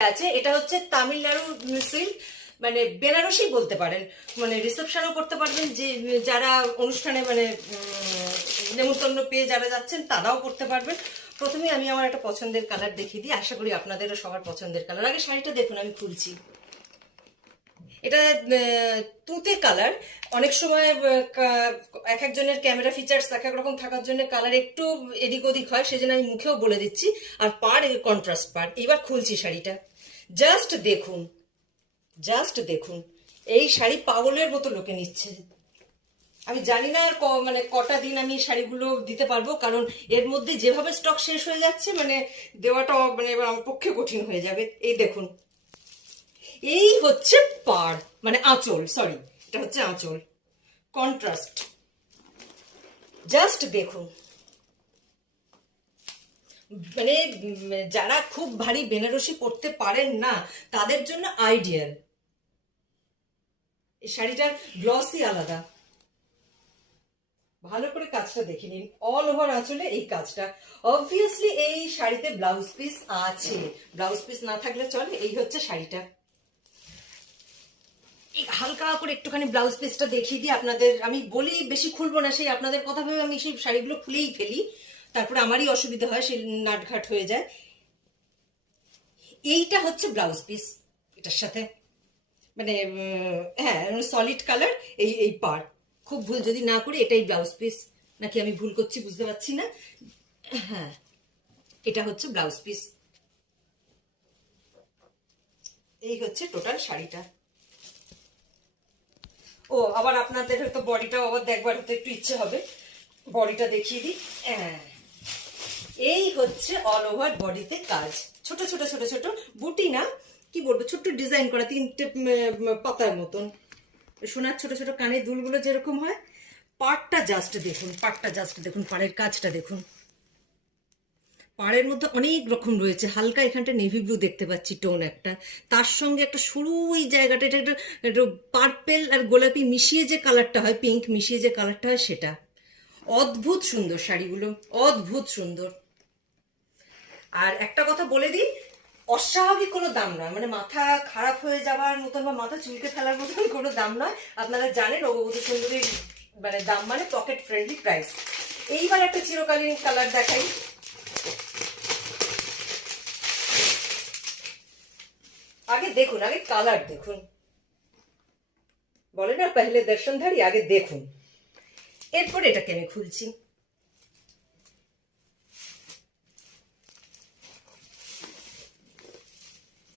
আছে। এটা হচ্ছে তামিলনাড়ু সিল্ক, মানে বেনারসি বলতে পারেন, মানে রিসেপশনও করতে পারবেন, যে যারা অনুষ্ঠানে মানে নেমন্তন্ন পেয়ে যারা যাচ্ছেন তারাও করতে পারবেন। প্রথমে আমি আমার একটা পছন্দের কালার দেখিয়ে দিই, আশা করি আপনাদেরও সবার পছন্দের কালার। আগে শাড়িটা দেখুন, আমি খুলছি। এটা তুতে কালার। অনেক সময় এক একজনের ক্যামেরা ফিচার্স এক এক রকম থাকার জন্য কালার একটু এদিক ওদিক হয়, সেজন্য আমি মুখেও বলে দিচ্ছি। আর পাড় কন্ট্রাস্ট পাড়। এবার খুলছি শাড়িটা, জাস্ট দেখুন, জাস্ট দেখুন। এই শাড়ি পাগলের মতো লোকে নিচ্ছে। আমি জানি না আর মানে কটা দিন আমি শাড়িগুলো দিতে পারবো, কারণ এর মধ্যে যেভাবে স্টক শেষ হয়ে যাচ্ছে, মানে দেওয়াটা মানে এবার আমার পক্ষে কঠিন হয়ে যাবে। এই দেখুন, এই হচ্ছে পাড়, মানে আঁচল, সরি, এটা হচ্ছে আঁচল, কন্ট্রাস্ট। জাস্ট দেখুন, মানে যারা খুব ভারী বেনারসি পরতে পারেন না তাদের জন্য আইডিয়াল। এই শাড়িটার গ্লসই আলাদা। ভালো করে কাজটা দেখে নিন, অল ওভার আঁচলে এই কাজটা। অবভিয়াসলি এই শাড়িতে ব্লাউজ পিস আছে, ব্লাউজ পিস না থাকলে চলে। এই হচ্ছে শাড়িটা। হালকা করে একটুখানি ব্লাউজ পিসটা দেখিয়ে দিই আপনাদের। আমি বলি বেশি খুলবো না, সেই আপনাদের কথা ভেবে আমি সেই শাড়িগুলো খুলেই ফেলি, তারপরে আমারই অসুবিধা হয়, সেই নাটঘাট হয়ে যায়। এইটা হচ্ছে ব্লাউজ পিস, এটার সাথে মানে হ্যাঁ সলিড কালার। এই এই পার খুব ভুল যদি না করি, এটাই ব্লাউজ পিস, নাকি আমি ভুল করছি বুঝতে পারছি না। হ্যাঁ, এটা হচ্ছে ব্লাউজ পিস। এই হচ্ছে টোটাল শাড়িটা। ও আবার আপনাদের হয়তো বডিটাও আবার দেখবার হতে একটু ইচ্ছে হবে, বডিটা দেখিয়ে দিই। হ্যাঁ, এই হচ্ছে অল ওভার বডিতে কাজ, ছোট ছোট ছোট ছোট বুটি না, কি বলবো, ছোট্ট ডিজাইন করা, তিনটে পাতার মতন সোনার ছোট ছোট কানের দুলগুলো যেরকম হয়। পাড়টা জাস্ট দেখুন, পাড়টা জাস্ট দেখুন, পাড়ের কাজটা দেখুন। পাড়ের মধ্যে অনেক রকম রয়েছে, হালকা এখানটা নেভি ব্লু দেখতে পাচ্ছি টোন একটা, তার সঙ্গে একটা সরু এই জায়গাটা, এটা একটা পার্পেল আর গোলাপি মিশিয়ে যে কালারটা হয়, পিঙ্ক মিশিয়ে যে কালারটা হয়, সেটা অদ্ভুত সুন্দর শাড়িগুলো, অদ্ভুত সুন্দর। আর একটা কথা বলে দিই, অস্বাভাবিক কোনো দাম নয়, মানে মাথা খারাপ হয়ে যাওয়ার মতন বা মাথা চুলকে ফেলার মতন কোনো দাম নয়। আপনারা জানেন নববধূ সুন্দরীর মানে দাম মানে পকেট ফ্রেন্ডলি প্রাইস। এইবার একটা চিরকালীন কালার দেখাই। আগে দেখুন, আগে কালার দেখুন, বলে না পেহলে দর্শনধারী, আগে দেখুন, এরপর এটাকে আমি খুলছি।